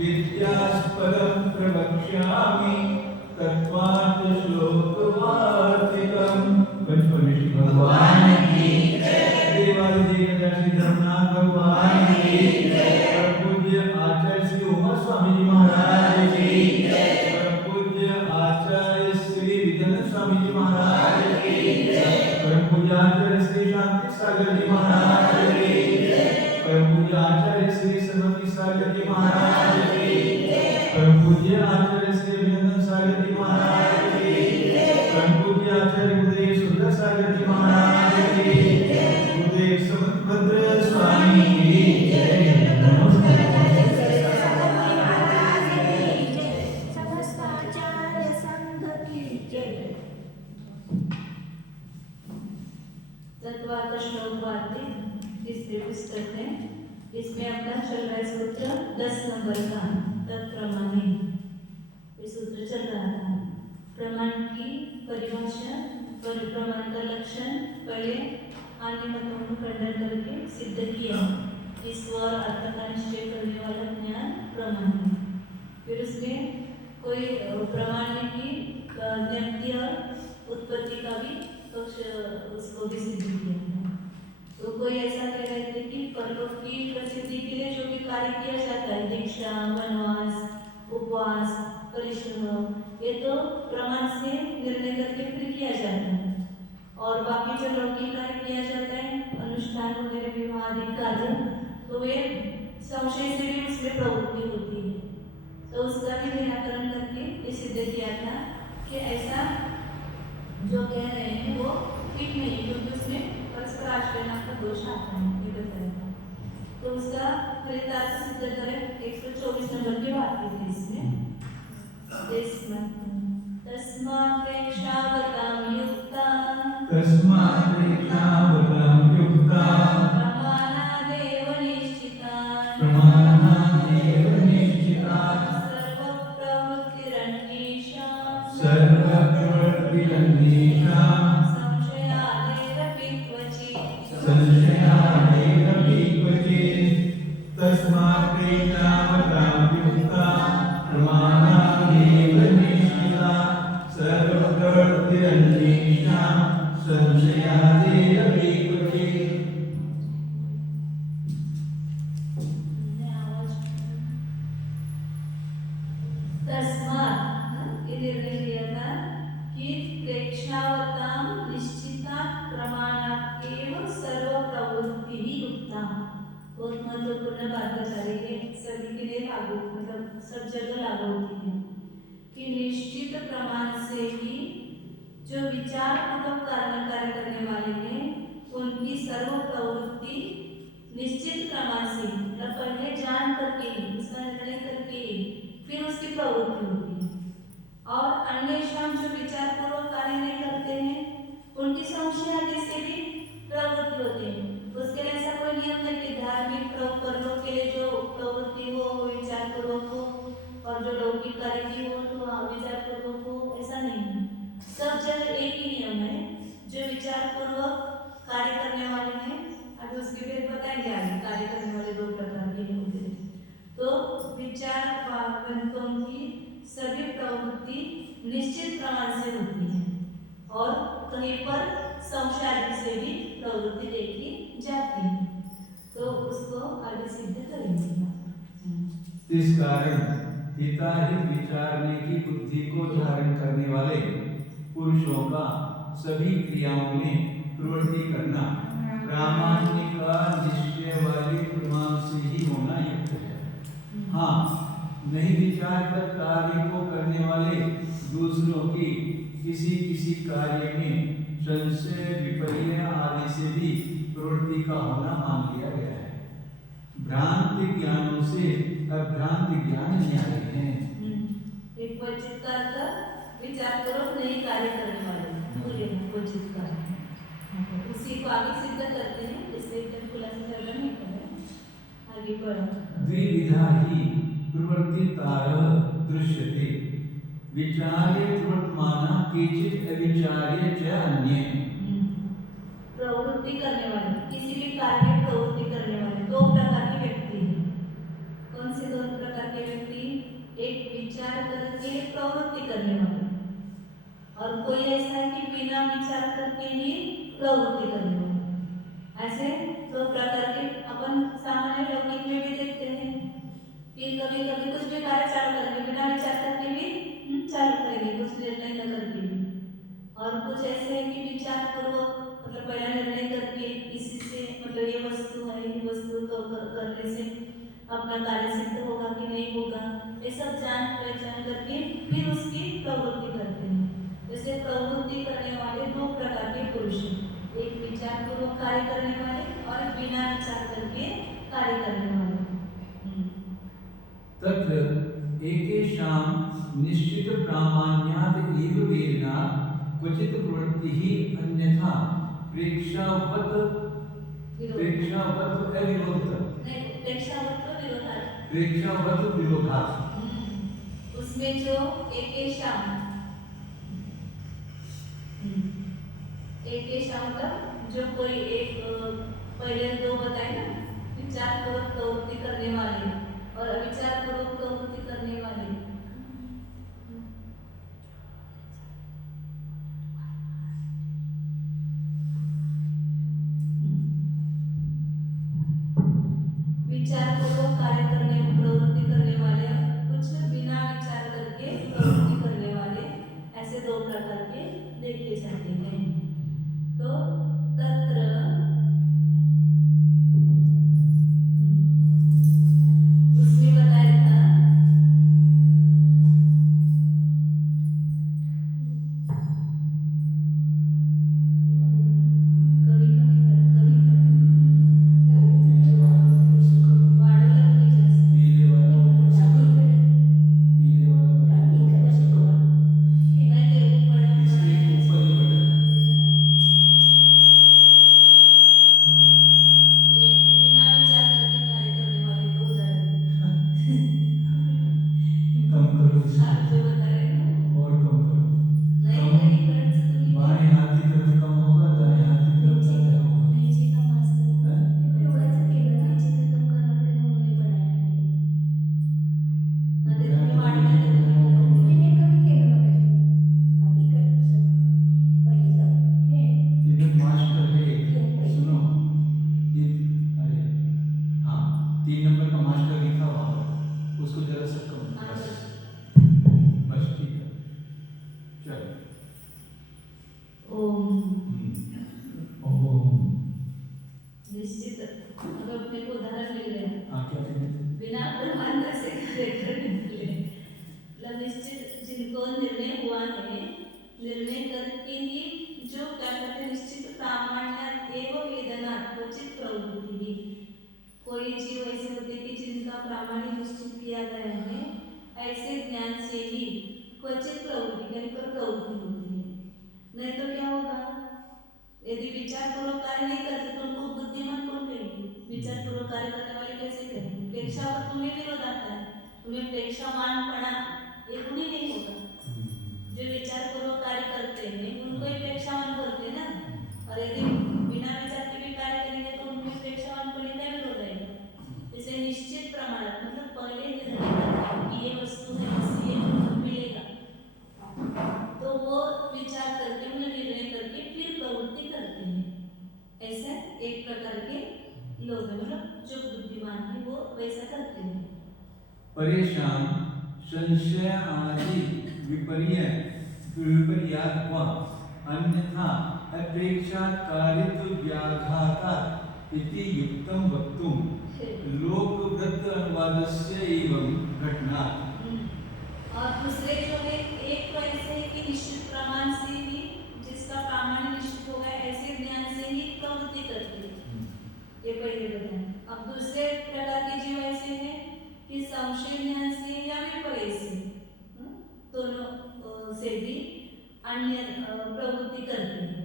विद्यास्पदं प्रवक्ष्यामि तत्त्वात् श्लोकवार्तिकम्। पंचमवेशी भगवान की जय। देवादिदेव श्री धर्मनाथ भगवान की जय। परम पूज्य आचार्य श्री उमा स्वामी जी महाराज की जय। परम पूज्य आचार्य श्री विद्यानंद स्वामी जी महाराज की जय। परम पूज्य आचार्य श्री शांति सागर जी महाराज की जय। परम पूज्य आचार्य श्री सरस्वती सागर जी महाराज की जय। परम पूज्य आचार्य श्री अभिनंदन सागर जी महाराज की जय। परम पूज्य आचार्य गुरुदेव सुंदर सागर जी महाराज की जय। गुरुदेव समंतभद्र स्वामी की जय। समस्त आचार्य संघ की जय। तत्वार्थ श्लोक वार्तिक तीसरे पुस्तक है। इसमें अपना चल रहा है सूत्र 10 नंबर का तत्प्रमाणे। ये सूत्र चल रहा था। प्रमाण की परिभाषा और प्रमाण का लक्षण पहले अन्य मतों को खंडन करके सिद्ध किया। ईश्वर अर्थ का निश्चय करने वाला ज्ञान प्रमाण है। फिर उसमें कोई प्रमाण की नित्य उत्पत्ति का भी पक्ष उसको भी सिद्ध किया था। तो कोई ऐसा कह रहे थे कि परलोक की प्रसिद्धि के लिए जो भी कार्य किया जाता है, दीक्षा, वनवास, उपवास, परिश्रम, ये तो प्रमाण से निर्णय करके फिर किया जाता है। और बाकी जो लौकिक कार्य किया जाता है, अनुष्ठान वगैरह, विवाह आदि कार्य, तो वे संशय से भी उसमें प्रवृत्ति होती है। तो उसका भी निराकरण करके ये सिद्ध किया था कि ऐसा जो कह रहे हैं वो ठीक नहीं है, क्योंकि उसमें परस्पर आश्रय नाम का दोष आता है। ये बताया था। तो उसका फलितार्थ सिद्ध करें 124 नंबर की बात की थी इसमें। तस्मात् प्रेक्षावतां युक्ता प्रमाणादेव निश्चिता सर्वप्रवृत्तिरन्येषां संशयादेरपि क्वचित्। तस्मात् प्रेक्षावतां युक्ता प्रमाणादेव निश्चिता सर्वप्रवृत्तिरन्येषां संशयादेरपि क्वचित्। तस्मात् ये निर्णय लिया था कि प्रेक्षावतां निश्चिता प्रमाणात् एव सर्व प्रवृत्ति ही युक्ता। बहुत महत्वपूर्ण बात बता रही है, सभी के लिए लागू, मतलब सब जगह लागू होती है कि निश्चित प्रमाण से ही जो विचार पूर्वक कार्य करने वाले हैं उनकी सर्व प्रवृत्ति निश्चित प्रमाण से, मतलब पहले जान करके ही, उसका निर्णय करके ही फिर उसकी प्रवृत्ति होती है। और अन्य शाम जो विचार पूर्वक कार्य नहीं करते हैं उनकी संशय आदि से भी प्रवृत्ति होती है। उसके लिए ऐसा कोई नियम नहीं कि धार्मिक कर्मों के लिए जो प्रवृत्ति हो विचार पूर्वक हो और जो लौकिक कार्य की हो तो विचार पूर्वक हो, ऐसा नहीं है। सब जगह एक ही नियम है। जो विचार पूर्वक कार्य करने वाले हैं, अभी उसके फिर बताएंगे आगे कार्य करने वाले 2 प्रकार के होते हैं। तो विचार ग्रंथों की सभी प्रवृत्ति निश्चित प्रमाण से होती है और कहीं पर संशय से भी प्रवृत्ति देखी जाती है। तो उसको आगे सिद्ध करेंगे। इस कारण हिताहित विचारने की बुद्धि को धारण करने वाले पुरुषों का सभी क्रियाओं में प्रवृत्ति करना प्रामाण्य का निश्चय वाले प्रमाण से ही होना युक्त है। हाँ, नहीं विचार कर कार्य को करने वाले दूसरों की किसी कार्य में संशय, विपर्य आदि से भी प्रवृत्ति का होना मान लिया गया है। भ्रांति ज्ञानों से अभ्रांति ज्ञान न्याय है। एक क्वचित का विचार पूर्वक नहीं कार्य करने वाले क्वचित का। बड़ा द्विविधा हि प्रवर्तितारः दृश्यते विचार्य प्रवर्तमाना केचित् अविचार्य च अन्ये। प्रवृत्ति करने वाले, किसी भी कार्य में प्रवृत्ति करने वाले दो प्रकार के व्यक्ति हैं। कौन से दो प्रकार के व्यक्ति? एक विचार करके प्रवृत्ति करने वाले, और कोई ऐसा है कि बिना विचार करके ही प्रवृत्ति करने वाले। ऐसे दो प्रकार के अपन सामान्य लौकिक में भी देखते हैं कि कभी कभी कुछ भी कार्य चालू करेंगे, बिना विचार करके भी चालू करेंगे, कुछ निर्णय न करके भी। और कुछ ऐसे है कि विचार पूर्वक, मतलब पहला निर्णय करके इसी से, मतलब ये वस्तु है, ये वस्तु तो करने से अपना कार्य सिद्ध होगा कि नहीं होगा, ये सब जान पहचान करके फिर उसकी प्रवृत्ति करते हैं। जैसे प्रवृत्ति करने वाले दो प्रकार के पुरुष हैं, एक विचार पूर्वक कार्य करने वाले और बिना विचार करके कार्य करने वाले। तत्र एकेषां निश्चित प्रामाण्यात् एव वेदनात् क्वचित् प्रवृत्तिः अन्यथा प्रेक्षावत् विरोधात्। उसमें जो एकेषां मतलब जो कोई एक, पहले दो बताए ना, विचार पूर्वक प्रवृत्ति करने वाले और अविचार पूर्वक प्रवृत्ति करने वाले। विचार पूर्वक कार्य करने, प्रवृत्ति करने वाले, कुछ बिना विचार करके प्रवृत्ति करने वाले, ऐसे दो प्रकार के देखे जाते हैं। तो तत्र उसमें बताया था कोई जीव ऐसे होते कि जिनका प्रामाणिक निश्चित किया गया है, ऐसे ज्ञान से ही क्वचित प्रवृत्ति यानी प्रवृत्ति होती है। नहीं तो क्या होगा, यदि विचार पूर्वक कार्य नहीं करते तो उनको बुद्धिमान कौन कहेंगे? विचार पूर्वक कार्य करने वाले कैसे कहेंगे? प्रेक्षावत तुम्हें विरोध आता है, तुम्हें प्रेक्षावान पड़ा ये गुण ही नहीं होगा। जो विचार पूर्वक कार्य करते हैं उनको ही प्रेक्षावान करते हैं ना, और यदि बिना विचार के भी कार्य करेंगे तो उनमें प्रेक्षावान पड़े क्या विरोध आएगा? इसे निश्चित प्रमाण, मतलब पहले निर्णय कि ये वस्तु है, इससे मिलेगा, तो वो विचार करके, मतलब निर्णय करके फिर प्रवृत्ति करते हैं। ऐसा एक प्रकार के लोग हैं, मतलब जो बुद्धिमान है वो वैसा करते हैं। परेशान संशय आदि विपर्यात् वा अन्यथा अपेक्षाकारित्व व्याघातात् इति युक्तं वक्तुं लोकवृत्त अनुवादस्य एवं घटनात्। और दूसरे जो है, एक तो ऐसे है कि निश्चित प्रमाण से ही, जिसका प्रामाण्य निश्चित हो गया, ऐसे ज्ञान से ही प्रवृत्ति करती है, ये पहले बताया। अब दूसरे प्रकार के जीव ऐसे हैं कि संशय ज्ञान से या विपर्य से, दोनों से भी अन्य प्रवृत्ति करते हैं।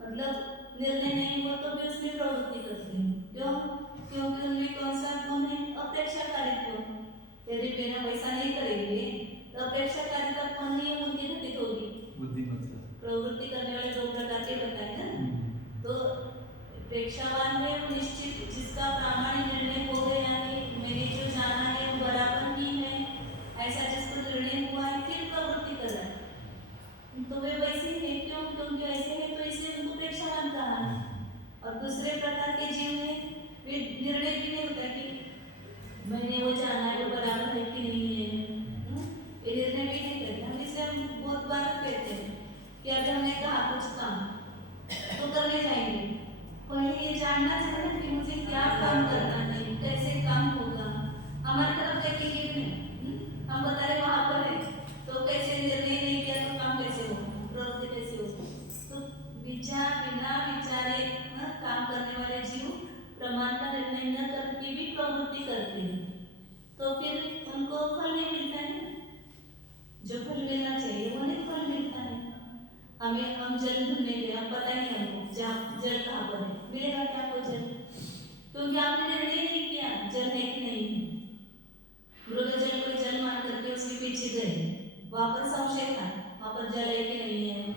मतलब निर्णय नहीं हो तो भी उसमें प्रवृत्ति करते हैं। क्यों? क्योंकि उनमें कौन सा गुण है? अप्रेक्षाकारिता कौन नहीं उनकी घटित होगी। बुद्धिमत्ता। प्रवृत्ति करने वाले दो प्रकार के बताए ना, तो प्रेक्षावान में वो निश्चित जिसका प्रामाणिक निर्णय हो गया है, मैंने जो जाना है वो बराबर ही है, ऐसा जिसको निर्णय हुआ है, फिर प्रवृत्ति कर रहा है, तो वे वैसे ही है। क्यों? क्योंकि ऐसे है तो इसलिए उनको प्रेक्षावान कहा है। और दूसरे प्रकार के जीव है, वे निर्णय भी नहीं होता कि मैंने वो जाना है वो बराबर है कि नहीं है, ये निर्णय भी नहीं करते। हम इसे हम बहुत बार कहते हैं कि अगर हमने कहा कुछ काम तो करने जाएंगे, पहले ये जानना चाहिए कि मुझे क्या काम करना है, कैसे काम होगा। हमारी तरफ देखेंगे भी नहीं, हम बता रहे वहां पर है तो कैसे निर्णय नहीं किया तो काम कैसे होगा, प्रवृत्ति कैसे होगी। तो विचार बिना विचारे काम करने वाले जीव प्रमाण का निर्णय न करके भी प्रवृत्ति करते हैं, तो फिर उनको फल नहीं मिलता है। जो फल मिलना चाहिए वो नहीं फल मिलता है। हम जल ढूंढने गए, हम पता नहीं हमको जल कहाँ पर है, मिलेगा क्या आपको जल? क्योंकि आपने निर्णय नहीं किया जल है कि नहीं है। मृग जल को जल मान करके उसके पीछे गए, वहां पर संशय था, वहां पर जल है कि नहीं है,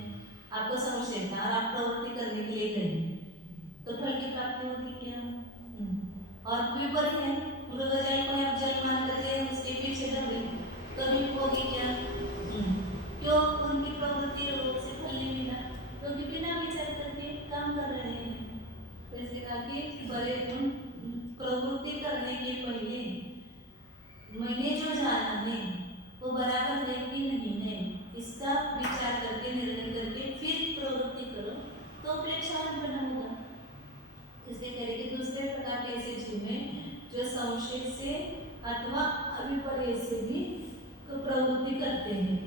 आपको संशय था और आप प्रवृत्ति करने के लिए गए, तो फल की प्राप्ति होती क्या? और विपरीत है, मृग जल को आप जल मान करके उसके पीछे दौड़े, तो भी होगी क्या? क्यों? उनकी प्रवृत्ति से फल नहीं मिला, क्योंकि बिना विचार करके काम कर रहे हैं। तो इसलिए कहा कि बड़े प्रवृत्ति करने के पहले मैंने जो जाना है वो बराबर है कि नहीं है, इसका विचार करके निर्णय करके फिर प्रवृत्ति करो तो प्रेक्षावान बना होगा। इसलिए कह रहे कि दूसरे प्रकार के ऐसे जीव हैं जो संशय से अथवा अभिप्राय से भी प्रवृत्ति करते हैं,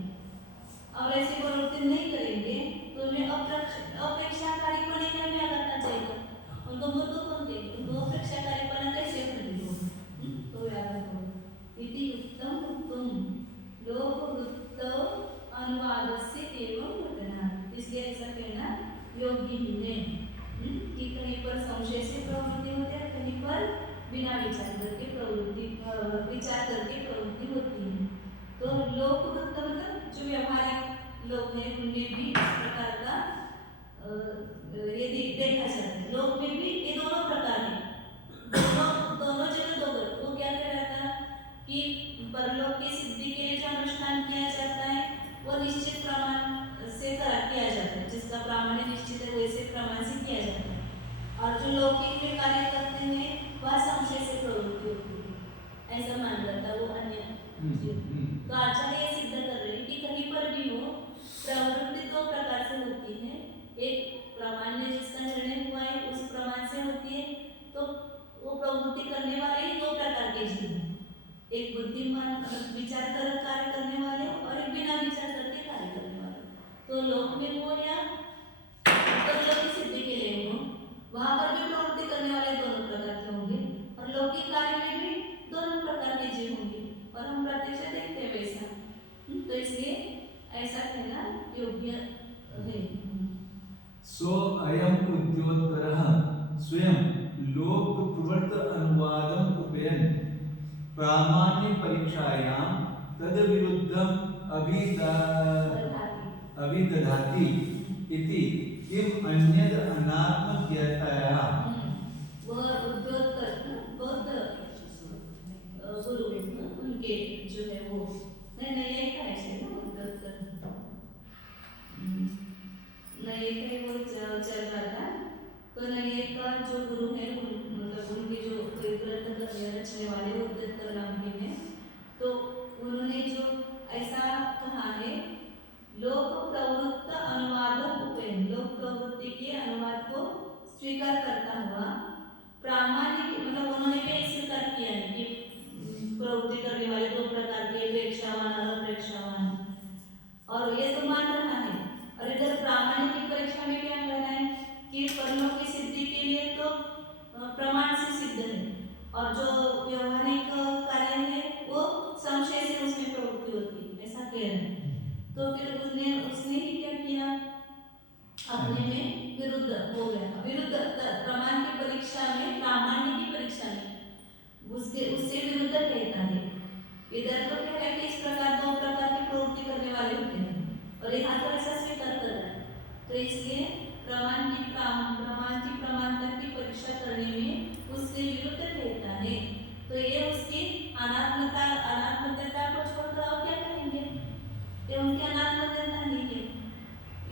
और ऐसी प्रवृत्ति नहीं करेंगे तो उन्हें अपेक्षाकारीपना नहीं करना चाहिए। उनको मूर्ख कौन कहेंगे? उनको अपेक्षाकारीपना कैसे प्रतीत होगा? तो याद रखो, इति उत्तम उत्तम लोकवृत्त अनुवादस्य एवं घटना। इसलिए ऐसा कहना योग्य ही है कि कहीं पर संशय से प्रवृत्ति होती है, कहीं पर बिना विचार करके प्रवृत्ति विचार करके प्रवृत्ति होती है। तो लोकवृत्त मतलब जो व्यवहारिक लोग हैं उनमें भी इस प्रकार का ये देखा जाता है। लोक में भी ये दोनों प्रकार हैं, दोनों जगह दो। वो क्या कह रहा था कि परलोक की सिद्धि के लिए जो अनुष्ठान किया जाता है वो निश्चित प्रमाण से किया जाता है, जिसका प्रामाणिक निश्चित है वैसे प्रमाण से किया जाता है। और जो लौकिक में कार्य करते हैं वह संशय से प्रवृत्ति होती है, ऐसा मान रहा था वो अन्य। तो आचार्य ये सिद्ध कर रहे हैं कि कहीं पर भी हो प्रवृत्ति दो प्रकार से होती है, एक प्रमाण में जिसका निर्णय हुआ है उस प्रमाण से होती है, तो वो प्रवृत्ति करने वाले ही दो प्रकार के जीव हैं, एक बुद्धिमान विचार कर कार्य करने वाले और एक बिना विचार करके कार्य करने वाले। तो लोक में हो या परलोक की सिद्धि के लिए हो, वहां पर भी प्रवृत्ति करने वाले दोनों प्रकार के होंगे और लौकिक कार्य में भी दोनों प्रकार के जीव होंगे, और हम प्रत्यक्ष देखते हैं वैसा। तो इसलिए ऐसा कहना योग्य है। सो अयम उद्योतकरः स्वयं लोक प्रवृत्त अनुवादम उपयन् प्रामाण्य परीक्षायां तद विरुद्धम अभिदधाति इति किम अन्यद अनात्मज्ञताया। वह उद्योतकर बौद्ध गुरु उनके जो है वो नहीं ये है ना उद्योतकर नए का वो चल रहा था। तो नए का जो गुरु है मतलब उनके जो ग्रंथ रचने वाले उद्योतकर नाम के हैं, तो उन्होंने जो ऐसा कहा है लोक प्रवृत्त अनुवादों उपेन, लोक प्रवृत्ति के अनुवाद को स्वीकार करता हुआ प्रामाणिक मतलब उन्होंने भी स्वीकार किया है कि प्रवृत्ति करने वाले दो प्रकार के प्रेक्षावान और अप्रेक्षावान, और ये तो मान रहा है। और इधर प्रामाणिक की परीक्षा में क्या कहना है कि परलोक की सिद्धि के लिए तो प्रमाण से सिद्ध है, और जो व्यवहारिक कार्य है वो संशय से उसमें प्रवृत्ति होती है, ऐसा कह रहे हैं। तो फिर उसने ही क्या किया, अपने में विरुद्ध हो गया। विरुद्ध प्रमाण की परीक्षा में, प्रामाण्य की परीक्षा में उससे विरुद्ध कहता है। इधर तो क्या है कि इस प्रकार दो प्रकार की प्रवृत्ति करने वाले होते हैं और यहाँ तो ऐसा स्वीकार कर रहा है। तो इसलिए प्रमाण की प्रमाणता की परीक्षा करने में उसके विरुद्ध कहता है। तो ये उसकी अनात्मता को छोड़कर और क्या कहेंगे? ये उनकी अनात्मता नहीं है।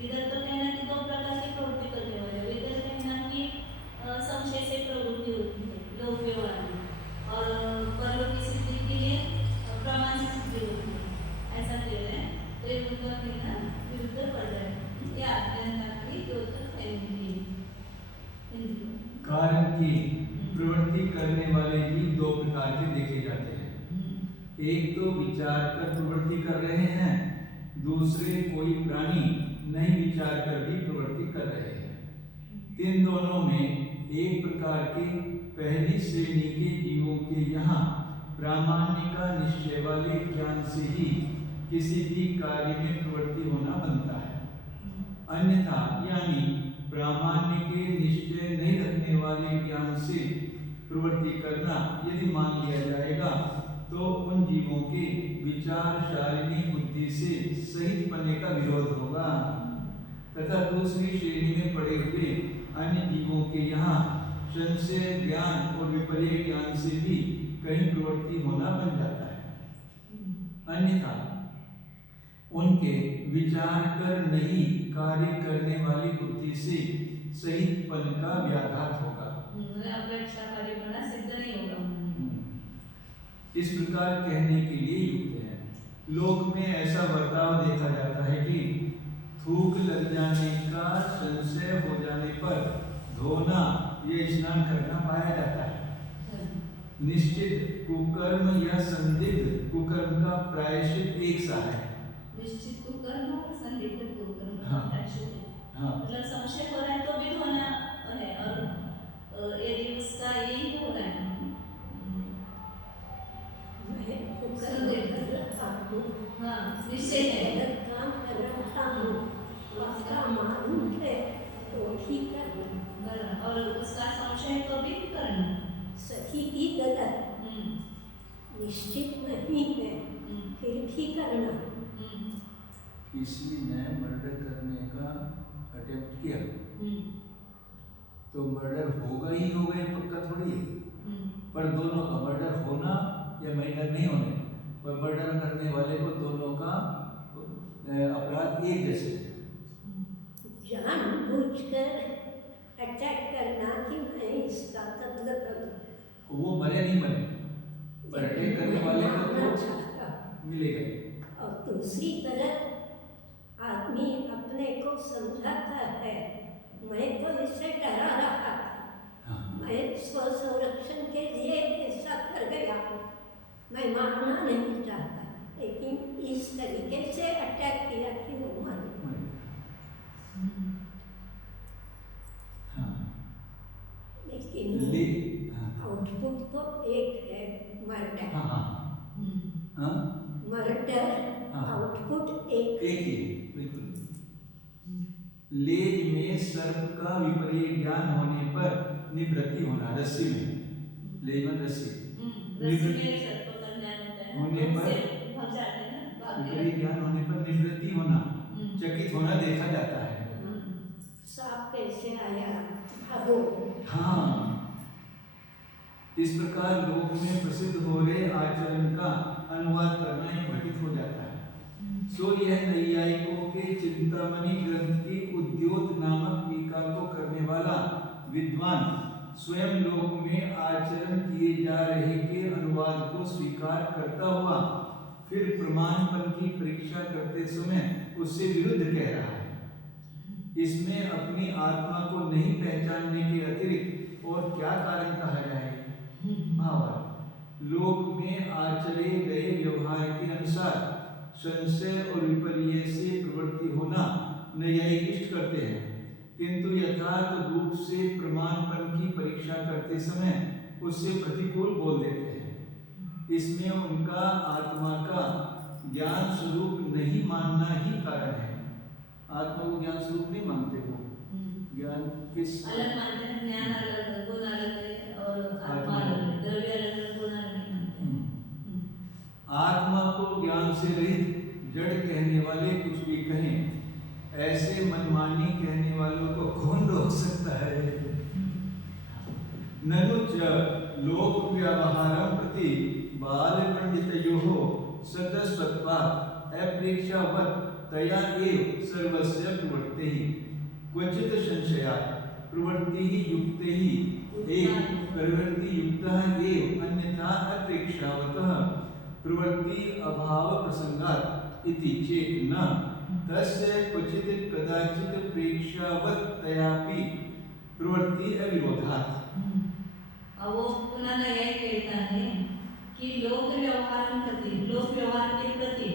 इधर तो कहना कि दो प्रकार की प्रवृत्ति करने वाले, इधर कहना कि संशय से प्रवृत्ति होती है लौक्य वाली, और परलोक की सिद्धि के लिए प्रमाण से सिद्धि होती है, ऐसा कह रहे हैं। तो ये उनका कहना विरुद्ध पड़ रहा है। ये आज्ञा की द्योतक हिंदी कारण की प्रवृत्ति करने वाले भी दो प्रकार के देखे जाते हैं। एक तो विचार कर प्रवृत्ति कर रहे हैं, दूसरे कोई प्राणी नहीं विचार कर भी प्रवृत्ति कर रहे हैं। इन दोनों में एक प्रकार के पहली श्रेणी के जीवों के यहाँ प्रामाण्य का निश्चय वाले ज्ञान से ही किसी भी कार्य में प्रवृत्ति होना बनता है। अन्यथा यानी प्रामाण्य के निश्चय नहीं रखने वाले ज्ञान से प्रवृत्ति करना यदि मान लिया जाएगा तो उन जीवों के विचारशालिनी बुद्धि से सहित पने का विरोध होगा, तथा दूसरी श्रेणी में पड़े हुए अन्य जीवों के यहाँ संशय ज्ञान और विपर्य ज्ञान से भी कहीं प्रवृत्ति होना बन जाता है। अन्यथा उनके विचार कर नहीं कार्य करने वाली बुद्धि से सहित पन का व्याघात होगा, अपेक्षाकारी बना सिद्ध नहीं होगा। इस प्रकार कहने के लिए युक्त है। लोक में ऐसा बर्ताव देखा जाता है कि थूक लग जाने का संशय हो जाने पर धोना ये स्नान करना पाया जाता है। निश्चित कुकर्म या संदिग्ध कुकर्म का प्रायश्चित एक सा है। निश्चित कुकर्म और संदिग्ध कुकर्म हाँ। मतलब संशय हो रहा है तो भी धोना है, और यदि उसका यही हो रहा है हाँ निश्चय है काम कर रहा हूँ, उसका मालूम है तो ठीक करना, और उसका संशय तो भी करना, सही की गलत निश्चित नहीं है फिर भी करना। किसी ने मर्डर करने का अटेम्प्ट किया तो मर्डर होगा ही होगा, ये पक्का थोड़ी है। पर दोनों का मर्डर होना या मर्डर नहीं होने, पर मर्डर करने वाले को दोनों का अपराध एक जैसे जानबूझकर अटैक करना कि मैं इसका कत्ल करूं, वो मरे नहीं मरे, पर अटैक करने वाले को मारना तो चाहता। मिलेगा। और दूसरी तरफ आदमी अपने को समझाता है मैं तो इससे डरा रहा था, मैं स्व संरक्षण के लिए ऐसा कर गया, मैं मारना नहीं चाहता, लेकिन इस तरीके से अटैक किया कि वो मर गया। लेकिन आउटपुट तो एक है, मर्डर। मर्डर आउटपुट एक ही बिल्कुल। लेज में सर्प का विपरीत ज्ञान होने पर निवृत्ति होना, रस्सी में लेज में रस्सी होने पर विपरीत ज्ञान होने पर निवृत्ति होना, चकित होना देखा जाता है। सांप कैसे आया भागो। हाँ, इस प्रकार लोक में प्रसिद्ध हो रहे आचरण का अनुवाद करना ही घटित हो जाता है। सो यह नैयायिकों के चिंतामणि ग्रंथ की उद्योत नामक टीका को करने वाला विद्वान स्वयं लोक में आचरण किए जा रहे के अनुवाद को स्वीकार करता हुआ फिर प्रमाणपन की परीक्षा करते समय उससे विरुद्ध कह रहा है। इसमें अपनी आत्मा को नहीं पहचानने के अतिरिक्त और क्या कारण कहा जाए? भावार्थ लोक में आचरे गए व्यवहार के अनुसार संशय और विपर्य से प्रवृत्ति होना नैयायिक इष्ट करते हैं, किंतु यथार्थ रूप से प्रमाणपन की परीक्षा करते समय उससे प्रतिकूल बोल देते हैं। इसमें उनका आत्मा का ज्ञान स्वरूप नहीं मानना ही कारण है। आत्मा को ज्ञान स्वरूप नहीं मानते हो, ज्ञान किस अलग मानते हैं, ज्ञान अलग, गुण अलग है और आत्मा अलग, द्रव्य अलग, गुण अलग नहीं मानते। आत्मा को ज्ञान से रहित जड़ कहने वाले कुछ भी कहें, ऐसे मनमानी कहने वालों को कौन रोक सकता है? ननु च लोक व्यवहारं प्रति बाल पंडितयोः सदस्वत्वात् अप्रेक्षावत् तया एव सर्वस्य प्रवृत्तिः क्वचित् संशयात् प्रवृत्तिः युक्तैः एव प्रवृत्ति युक्तः एव अन्यथा अप्रेक्षावतः प्रवृत्ति अभाव प्रसंगात् इति चेत् न तस्य क्वचित् कदाचित् प्रेक्षावत् तयापि प्रवृत्ति अविरोधात्। अब वो पुनः नया कहता है कि लोक व्यवहार के प्रति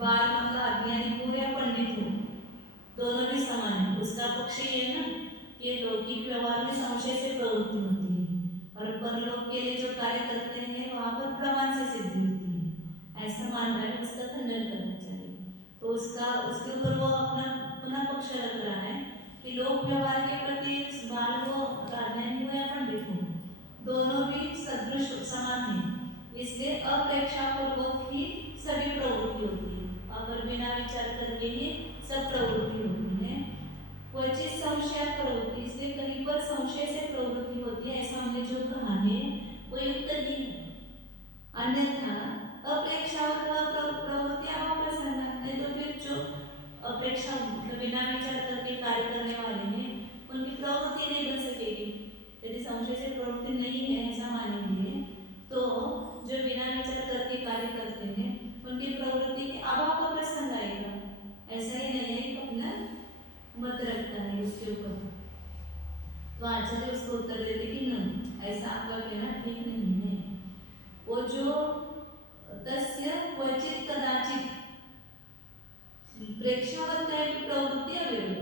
बाल मतलब अज्ञानी पूरे पंडित हो, दोनों भी समान है। उसका पक्ष ये है ना कि लौकिक व्यवहार में संशय से प्रवृत्ति होती है और परलोक के लिए जो कार्य करते हैं वहाँ पर प्रमाण से सिद्धि होती है, ऐसा मान रहा है। उसका खंडन करना चाहिए। तो उसके ऊपर वो अपना पुनः पक्ष रख रहा है कि लोक व्यवहार के प्रति बाल को अज्ञानी हो या पंडित हो, दोनों भी सदृश समान है, इसलिए अपेक्षापूर्वक ही सभी प्रवृत्ति होती है। अगर बिना विचार करके ही सब प्रवृत्ति होती है। क्वचित संशय प्रवृत्ति, इसलिए कहीं पर संशय से प्रवृत्ति होती है, ऐसा हमने जो कहा है वो युक्त नहीं है। अन्यथा अपेक्षावत प्रवृत्ति अभाव प्रसंग है, तो फिर जो अपेक्षा बिना विचार करके कार्य करने वाले हैं उनकी प्रवृत्ति नहीं बन सकेगी। यदि संशय से प्रवृत्ति नहीं है ऐसा मानेंगे तो जो बिना विचार करके कार्य करते हैं उनकी प्रवृत्ति के अभाव का प्रसंग आएगा। ऐसा ही नहीं है, अपना मत रखता है उसके ऊपर। तो आचार्य उसको उत्तर देते कि नहीं, ऐसा आपका कहना ठीक नहीं है। वो जो तस्य क्वचित कदाचित प्रेक्षावत प्रवृत्ति अविरोध,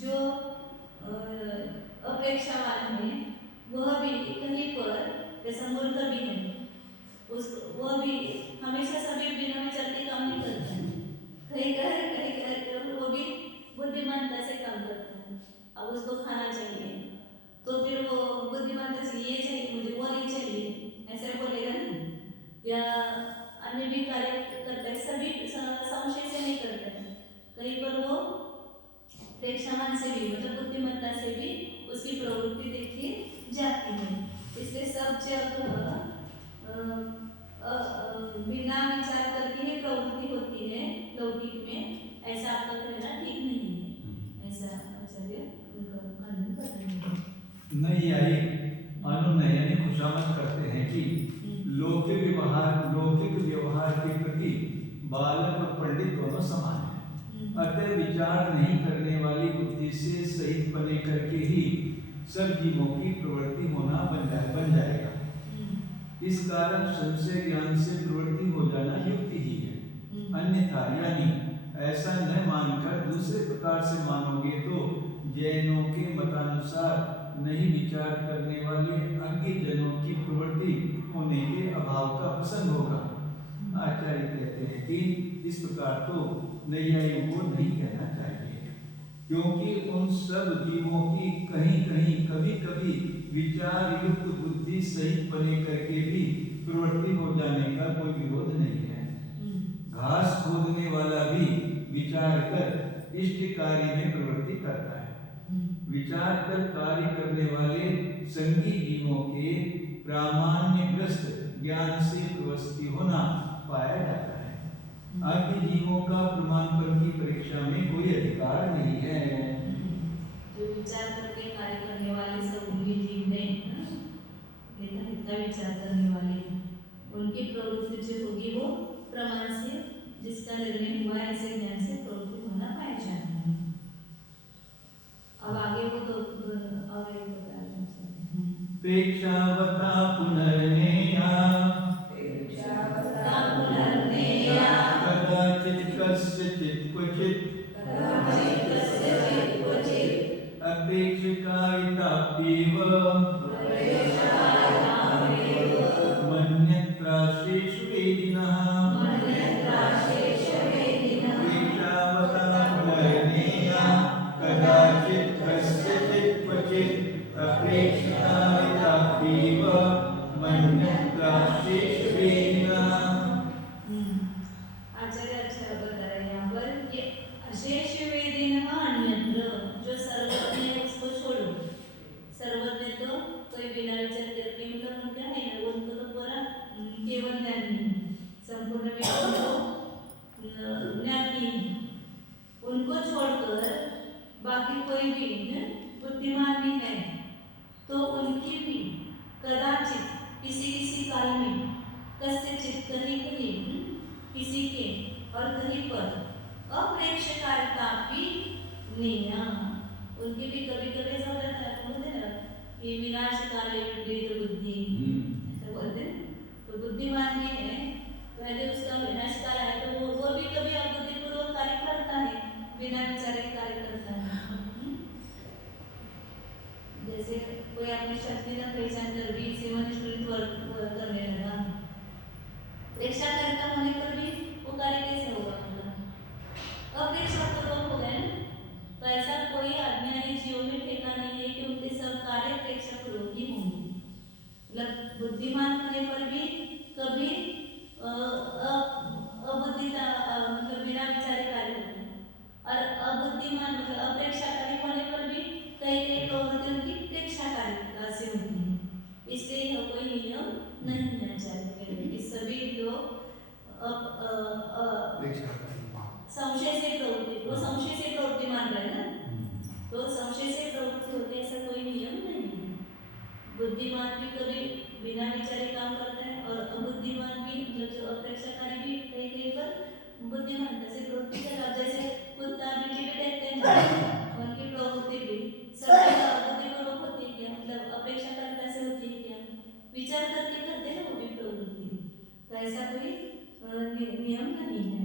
जो अपेक्षावान है वह भी कहीं पर जैसा मूर्ख भी है, वह भी हमेशा सभी बिना विचार के काम नहीं करता है। कहीं कर वो भी बुद्धिमानता से काम करता है। अब उसको खाना चाहिए तो फिर वो बुद्धिमानता से ये चाहिए मुझे, वो नहीं चाहिए ऐसा बोलेगा नहीं। या अन्य भी कार्य करता है, सभी संशय से नहीं करता है, कहीं पर वो प्रेक्षावान से भी मतलब बुद्धिमत्ता से भी उसकी प्रवृत्ति देखी जाती है। इसलिए सब जगह बिना विचार करके ही प्रवृत्ति होती है लौकिक में, ऐसा आपका कहना ठीक नहीं है। ऐसा आचार्य खंडन करते हैं। नहीं आई अनुनयन खुशामद करते हैं कि लौकिक व्यवहार के प्रति बालक और पंडित दोनों समान हैं। अतः विचार नहीं करने वाली बुद्धि से सहित बने करके ही सब जीवों की प्रवृत्ति होना बन जाएगा। इस कारण संशय ज्ञान से प्रवृत्ति हो जाना युक्ति ही है। अन्यथा यानी ऐसा न मानकर दूसरे प्रकार से मानोगे तो जैनों के मतानुसार नहीं विचार करने वाले अज्ञ जनों की प्रवृत्ति होने के अभाव का प्रसंग होगा। आचार्य कहते हैं कि इस प्रकार तो नैयायियों को नहीं कहना चाहिए, क्योंकि उन सब जीवों की कहीं कहीं कभी कभी विचार युक्त बुद्धि सहित बने करके भी प्रवृत्ति हो जाने का कोई विरोध नहीं है। घास खोदने वाला भी विचार कर इष्ट कार्य में प्रवृत्ति करता है। विचार कर कार्य करने वाले संगी जीवों के प्रामाण्यग्रस्त ज्ञान से प्रवृत्ति होना पाया जाता है। आदि जीवों का प्रमाण पर की परीक्षा में कोई अधिकार नहीं है। जो विचार करके कार्य करने वाले सब भी जीव हैं, इतना विचार करने वाले उनकी प्रवृत्ति जो होगी वो प्रमाण से जिसका निर्णय हुआ ऐसे ज्ञान से प्रवृत्ति होना पाया जाता है। अब आगे वो तो और एक बता रहे हैं प्रेक्षावता पुनर्नेया कदाचित् कस्यचित् क्वचित् अपेक्षिकायिताप्येव मन्यत्राशेषु वेदिनः प्रेक्षावता पुनर्नेया कदाचित् कस्यचित् क्वचित् अपेक्षिकायिताप्येव मन्यत्राशेषु वेदिनः। आचार्य बुद्धिमान भी है तो उनकी भी कदाचित किसी किसी काल में कस्यचित कहीं कहीं किसी के और कहीं पर अप्रेक्षकारिता भी नियम उनकी भी कभी कभी ऐसा होता है बोलते ना ये विनाशकारी विपरीत बुद्धि ऐसा बोलते हैं तो बुद्धिमान भी है पहले उसका विनाशकाल है तो वो भी कभी अबुद्धिपूर्वक कार्य करता है बिना विचारे कार्य करता है जैसे कोई अपनी शक्ति का पहचान कर भी सेवानिष्ठ करने लगा प्रेक्षा करता होने पर भी वो कार्य कैसे होगा मतलब अप्रेक्षा पूर्वक हो गए ना तो ऐसा कोई अज्ञानी जीवों में ठेका नहीं है कि उनके सब कार्य प्रेक्षा पूर्वक ही होंगे मतलब बुद्धिमान होने पर भी कभी अबुद्धिता मतलब बिना विचारे कार्य होते हैं और अबुद्धिमान मतलब अप्रेक्षाकारी होने पर भी कई कई प्रवृत्ति उनकी प्रेक्षाकारिता से होती है इसलिए यह कोई नियम नहीं है चाहिए कि सभी लोग संशय से प्रवृत्ति वो संशय से प्रवृत्ति मान रहे हैं ना तो संशय से प्रवृत्ति होती है ऐसा कोई नियम नहीं है बुद्धिमान भी कभी बिना विचारे काम करता है और अबुद्धिमान भी मतलब जो अप्रेक्षाकारी भी कई कई पर बुद्धिमान से प्रवृत्ति कर जैसे कुत्ता बिल्ली भी देखते हैं उनकी प्रवृत्ति भी सभी अबुद्धिपूर्वक होती है क्या मतलब अपेक्षाकारिता से होती है क्या विचार करके करते हैं वो भी प्रवृत्ति तो ऐसा कोई नियम नहीं है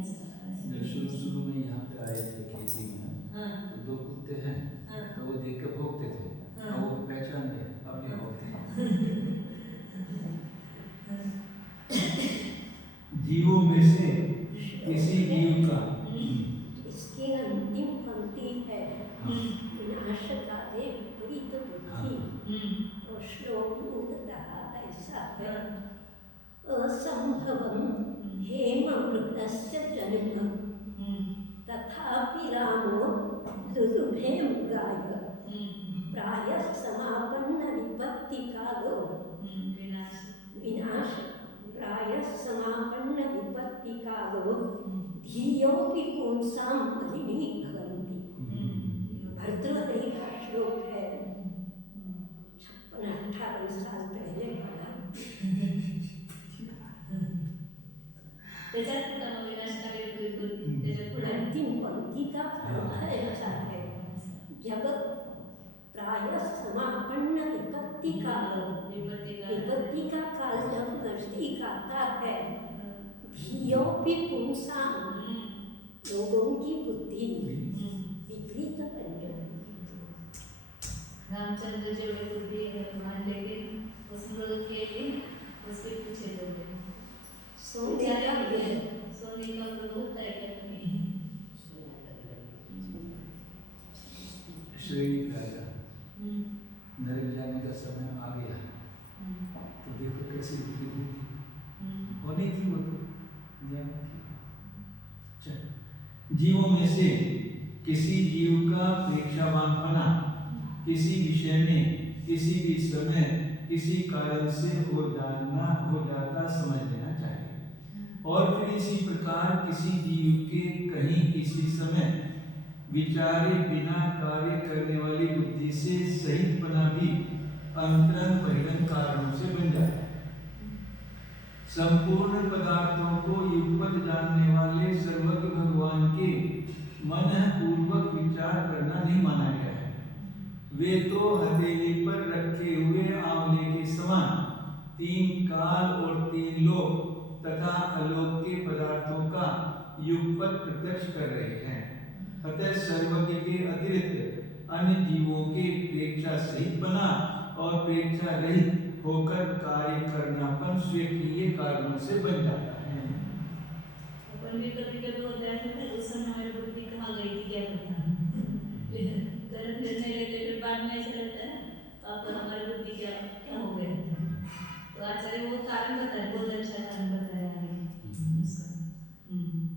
शुरू में यहाँ पे आए थे खेती में तो दो कुत्ते हैं तो वो देख के भोगते थे और वो पहचान गए अब ये होते जीवों में से किसी जीव का इसकी अंतिम पंक्ति है विनाशकाले विपरीत बुद्धि और श्लोक मूलतः ऐसा है असंभवं हेमवृक्षस्य जन्म तथापि रामो दुर्लभे मृगाय प्रायः समापन्न विपत्ति कालो विनाश प्रायः समापन्न विपत्ति कालो धियोऽपि पुंसां मलिनीभवन्ति भर्तृहरि का श्लोक है 56-58 साल पहले पढ़ा अंतिम पंक्ति का अर्थ ऐसा है जब प्रायः समापन्न विपत्ति का काल जब नजदीक आता है धियोऽपि पुंसां लोगों की बुद्धि विपरीत बन जाती रामचंद्र जी की बुद्धि है लेकिन उस मृग के लिए उसके पीछे लोग सोने का प्रभुता है श्रेणी राजा नरक जाने का समय आ गया तो देखो कैसी बुद्धि होनी थी वो तो जीवों में से किसी जीव का प्रेक्षावानपना किसी विषय में किसी भी समय किसी कारण से हो जाता समझ लेना चाहिए और फिर इसी प्रकार किसी जीव के कहीं किसी समय विचारे बिना कार्य करने वाली बुद्धि से सहित बना भी अंतरंग बहिरंग कारणों से बन जाता है संपूर्ण पदार्थों को युगपत जानने वाले सर्वज्ञ भगवान के मन पूर्वक विचार करना नहीं माना गया है वे तो हथेली पर रखे हुए आंवले के समान 3 काल और 3 लोक तथा अलोक के पदार्थों का युगपत प्रत्यक्ष कर रहे हैं अतः सर्वज्ञ के अतिरिक्त अन्य जीवों के प्रेक्षा सहित बना और प्रेक्षा रहित होकर कार्य करनापन स्वीकृत कारणों से बन जाता है अपन भी कभी होता है कि उस समय हमारी बुद्धि कहाँ गई थी क्या पता गलत निर्णय लेते फिर बाद में ऐसा लगता है अब हमारी बुद्धि क्या हो गया तो आचार्य वो कारण बताया बहुत अच्छा कारण बताया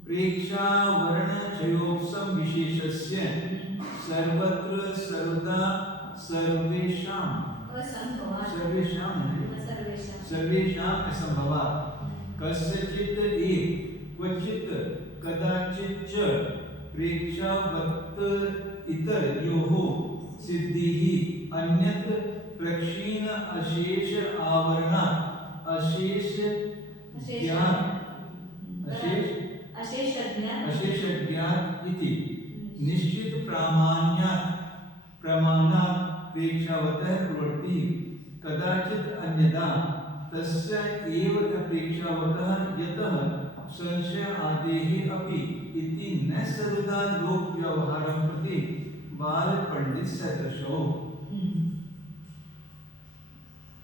प्रेक्षा वर्ण क्षयोपम विशेषस्य सर्वत्र सर्वदा सर्वेषां असंभवा कस्यचित् एक क्वचित् कदाचित् च प्रेक्षावत् इतरयोः सिद्धिः प्रक्षीण अशेष आवरणात् अशेष ज्ञान अशेष ज्ञान इति निश्चित प्रमाणात् प्रेक्षावतः प्रवृत्ति कदाचित् अन्यथा तस्य एव अपेक्षावतः यतः संशय आदेः अपि इति न सर्वदा लोक व्यवहारं प्रति बाल पंडित सदृशो।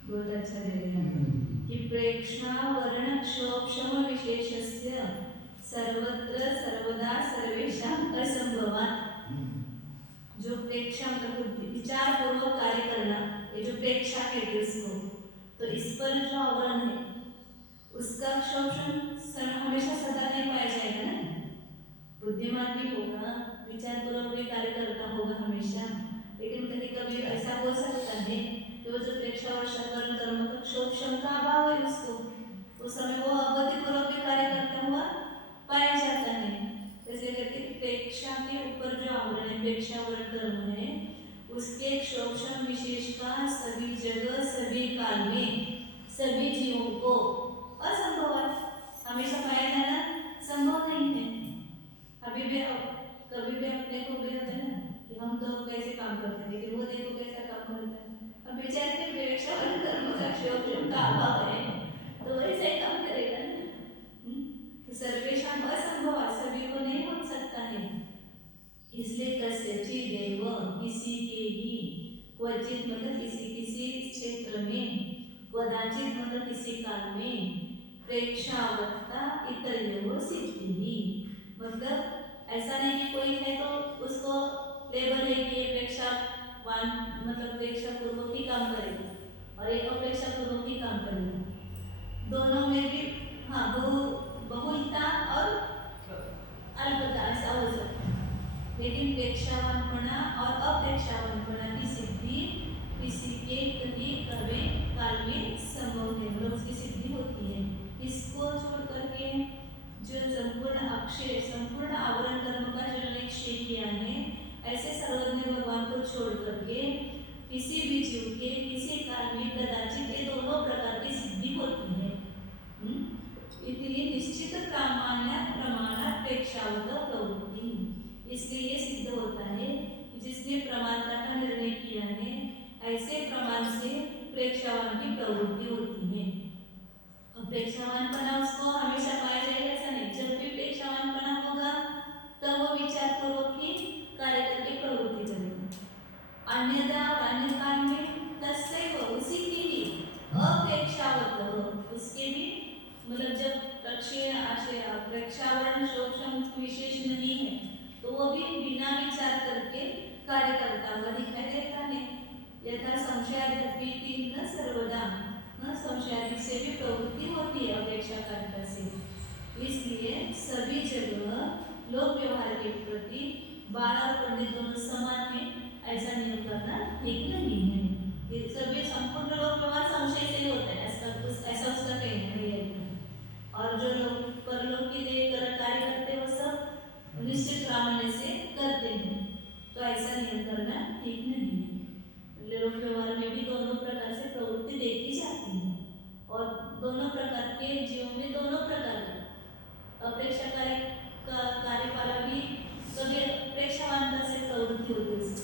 बहुत अच्छा लगेगा कि प्रेक्षा वर्ण क्षोभम विशेषस्य सर्वत्र सर्वदा सर्वेषां असंभवात्। जो प्रेक्षा मतलब विचार पूर्वक कार्य करना, ये जो प्रेक्षा कहते हैं उसको, तो इस पर जो आवरण है उसका क्षोभम हमेशा सदा नहीं पाया जाएगा ना। बुद्धिमान भी होगा, विचार पूर्वक भी कार्य करता होगा हमेशा, लेकिन कभी कभी ऐसा हो सकता है तो जो प्रेक्षा और सकर्ण कर्म का क्षोभम का अभाव है उसको, उस समय वो अवधि पूर्वक भी कार्य करता हुआ पाया जाता है। जैसे करके प्रेक्षा के ऊपर जो आवरण है, प्रेक्षा वर्ण कर्म है, उसके क्षोभम विशेष का सभी जगह सभी काल में सभी जीवों को असंभव है, हमेशा पाया जाना संभव नहीं है। अभी भी कभी भी अपने को भी होता है ना कि हम तो कैसे काम करते हैं, लेकिन वो देखो कैसा काम करता है। अब विचार के प्रेक्षा वर्ण कर्म का क्षोभम का अभाव है तो वैसे काम करेगा ना। सर्वेषां असंभव, सभी को नहीं हो सकता है, इसलिए कस्यचिदेव किसी के ही, क्वचित मतलब किसी किसी क्षेत्र में, कदाचित मतलब किसी काल में, प्रेक्षावत्ता इतरयोः सिद्धिः। मतलब ऐसा नहीं कि कोई है तो उसको लेबल है कि ये प्रेक्षावान मतलब प्रेक्षा पूर्वक ही काम करेगा और एक अपेक्षा पूर्वक ही काम करेगा। दोनों में भी हाँ बहुलता और अल्पता ऐसा हो सकता है, लेकिन प्रेक्षावानपना और अप्रेक्षावानपना की सिद्धि किसी के कभी कभी काल में संभव है, मतलब उसकी सिद्धि होती है। इसको छोड़ करके जो संपूर्ण आवरण कर्म का जो निश्चय किया है, ऐसे सर्वज्ञ भगवान को छोड़ करके किसी भी जीव के किसी काल में कदाचित ये दोनों प्रकार की सिद्धि होती है। इसलिए निश्चित प्रमाणात् प्रेक्षावत प्रवृत्ति, इसलिए ये सिद्ध होता है कि जिसने प्रमाणता का निर्णय किया है ऐसे प्रमाण से प्रेक्षावान की प्रवृत्ति होती है। प्रेक्षावानपना उसको हमेशा पाया जाएगा ऐसा नहीं, जब भी प्रेक्षावानपना होगा तब वो विचार पूर्वक ही कार्य करके प्रवृत्ति करेगा। अन्यथा अन्य काल में तस्सैव उसी की ही अप्रेक्षावत, उसके भी मतलब जब प्रेक्षावरण क्षोभम विशेष नहीं है तो वो भी बिना विचार करके कार्य करता हुआ दिखाई देता है। यथा संशयादि न सर्वदा, संशयादि से भी प्रवृत्ति होती है अपेक्षा करता से। इसलिए सभी जगह लोक व्यवहार के प्रति बाल और पंडित दोनों समान है, ऐसा नियम करना ठीक नहीं है। ये सभी संपूर्ण लोक व्यवहार संशय से ही होता है, ऐसा उसका कहना है। और जो लोग परलोक की देकर कार्य करते हैं वो सब निश्चित प्रामाण्य से करते हैं, तो ऐसा नियम करना ठीक नहीं है। लोक व्यवहार में भी दोनों प्रकार से प्रवृत्ति देखी जाती है और दोनों प्रकार के जीवों में दोनों प्रकार के अपेक्षा कार्यपाला भी कभी प्रेक्षावानता से प्रवृत्ति होती है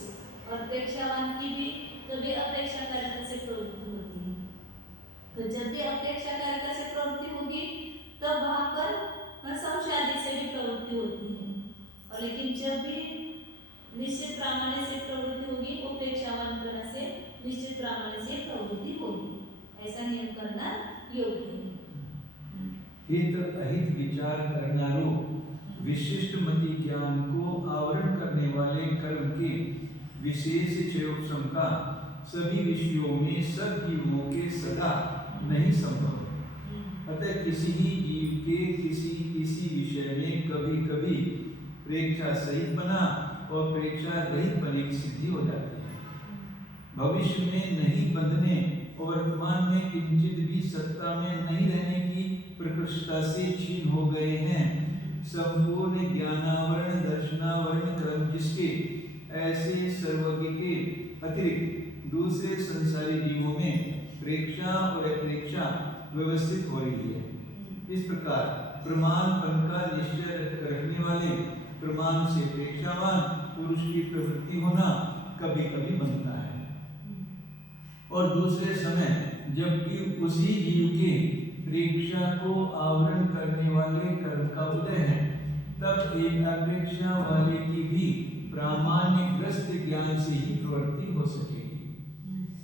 और प्रेक्षावान की भी कभी अपेक्षाकारिता से प्रवृत्ति होती है। तो जब भी अपेक्षाकारिता से प्रवृत्ति होगी तब वहाँ पर संशयादि से भी प्रवृत्ति होती है, और लेकिन जब भी निश्चित प्रामाण्य से प्रवृत्ति होगी वो प्रेक्षावानपना से निश्चित प्रामाण्य से प्रवृत्ति होगी, ऐसा नियम करना योग्य है। हित अहित विचार करनारो विशिष्ट मति ज्ञान को आवरण करने वाले कर्म के विशेष क्षयोपशम का सभी विषयों में सब जीवों के सदा नहीं संभव है। अतः किसी ही जीव के किसी विषय में कभी कभी प्रेक्षा सहित बना और प्रेक्षा रहित बने की सिद्धि हो जाती है। भविष्य में नहीं बंधने और वर्तमान में किंचित भी सत्ता में नहीं रहने की प्रकृष्टता से क्षीण हो गए हैं। संपूर्ण ज्ञानावरण दर्शनावरण क्रम जिसके ऐसे सर्वज्ञ के अतिरिक्त दूसरे संसारी जीवों में प्रेक्षा और अप्रेक्षा व्यवस्थित हो रही है। इस प्रकार प्रमाणपन का निश्चय रखने वाले प्रमाण से प्रेक्षावान पुरुष की प्रवृत्ति होना कभी कभी बनता है, और दूसरे समय जबकि उसी जीव के प्रेक्षा को आवरण करने वाले कर्म का उदय है, तब एक अपेक्षा वाले की भी प्रामाण्यग्रस्त ज्ञान से ही प्रवृत्ति हो सकेगी,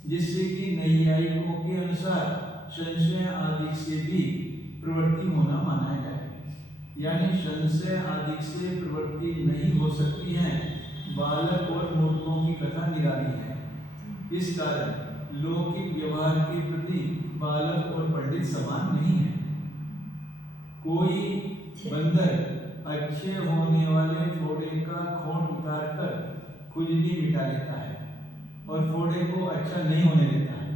जिससे कि नैयायिकों के अनुसार संशय आदि से भी प्रवृत्ति होना माना जाए। यानी संशय आदि से प्रवृत्ति नहीं हो सकती है। बालक और मूर्खों की कथा निराली है। इस कारण लौकिक व्यवहार के प्रति बालक और पंडित समान नहीं है। कोई बंदर अच्छे होने वाले फोड़े का खोंट उतारकर खुजली मिटा लेता है और फोड़े को अच्छा नहीं होने देता है,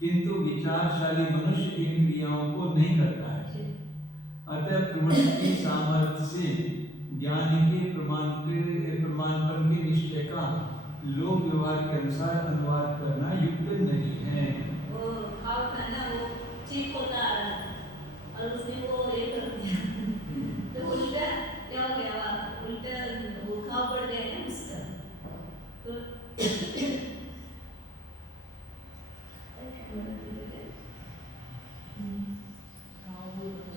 किंतु विचारशाली मनुष्य इन क्रियाओं को नहीं करता है। अतः प्रवृत्ति सामर्थ्य से ज्ञान के प्रमाणपन के निश्चय का लोक व्यवहार के अनुसार अनुवाद करना युक्त नहीं है। वो खाओ खाना वो चीप होता आ रहा और उसने वो ये कर दिया तो उल्टा क्या हो गया, उल्टा भूखा पड़ गया है उसका। तो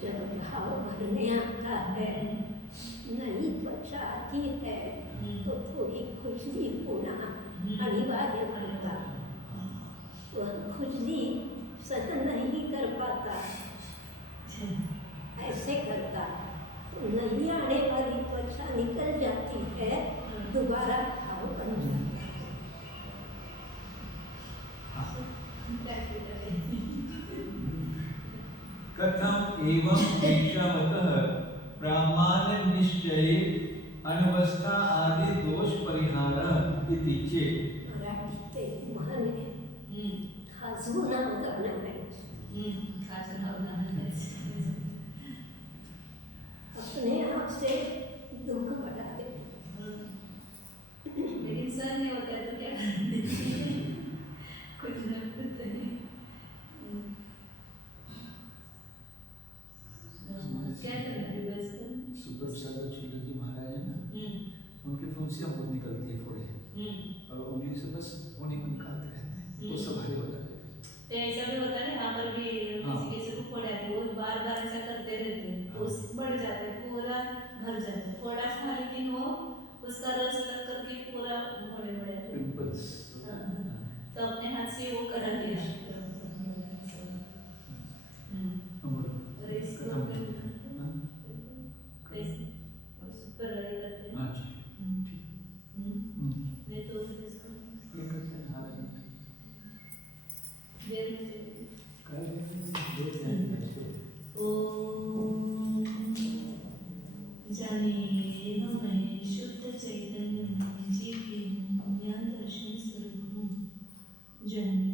जब घाव भरने आता है, नई त्वचा आती है, तो थोड़ी खुजली होना अनिवार्य होता है। तो खुजली सहन नहीं कर पाता, ऐसे करता, तो नई आने वाली त्वचा निकल जाती है, दोबारा घाव बन जाता है। कथम एवं प्रेक्षावतः प्रामाण्य निश्चय अनवस्था आदि दोष परिहारः इति चेत्। मराठी ते म्हणे खाजवून अवधान आहे, अपने आप से दुख बढ़ा दे। लेकिन सर नहीं होता है तो क्या करें? कुछ न कुछ क्या करना है बस सुप्रसाद चौधरी जी महाराज है ना, उनके फुंसियाँ बहुत निकलती है फोड़े, और उंगली से बस होने को निकालते रहते हैं, वो सब हरे हो जाते हैं। तो ऐसा भी होता है ना, यहाँ पर भी किसी को फोड़ा है, वो बार बार ऐसा करते रहते हैं तो बढ़ जाता है, पूरा भर जाता है। फोड़ा था लेकिन वो उसका रस लग करके पूरा बड़े बड़े पिंपल्स तो अपने हाथ से वो करा लिया। और इसको कैसे सुपर लगे करते हैं। नहीं तो इसको ये करते हैं हाथ में ओम जाने मैं शुद्ध चैतन्य जीव की ज्ञान दर्शन स्वरूप हूँ। जाने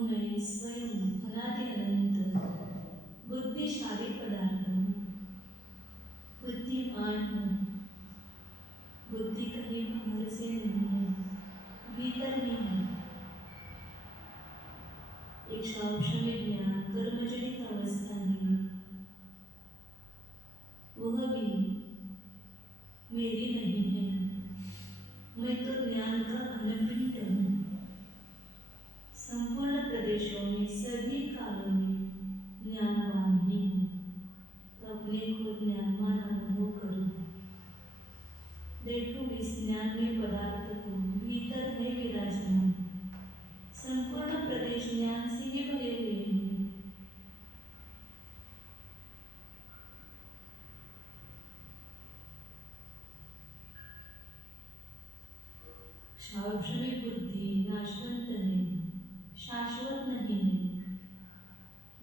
मैं स्वयं अनादि अनंत बुद्धिशाली पदार्थ हूँ, बुद्धिमान हूँ। बुद्धि कहीं बाहर से नहीं है, भीतर ही है। एक शास्त्रीय ज्ञान कर्मजनित अवस्था है, वह भी मेरी नहीं है। मैं तो ज्ञान का अनभिन्न हूँ। संपूर्ण प्रदेशों में सभी कालों में ज्ञानवान ही हूँ। तो अपने को ज्ञानवान अनुभव करो। देखो इस ज्ञान में पदार्थ को भीतर है विराजमान। संपूर्ण प्रदेश ज्ञान से ही भरे हुए हैं। शास्त्रीय बुद्धि नाशवंत है, शाश्वत नहीं है,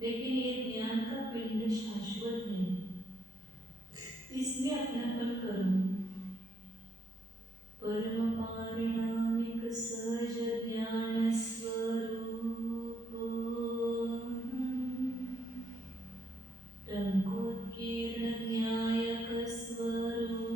लेकिन ये ज्ञान का पिंड शाश्वत है। इसमें अपनापन करो। परम पारिणामिक सहज ज्ञान स्वरूप टंकोत्कीर्ण न्यायक स्वरूप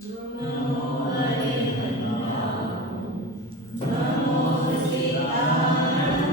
नमो हरे नमो सीतानंद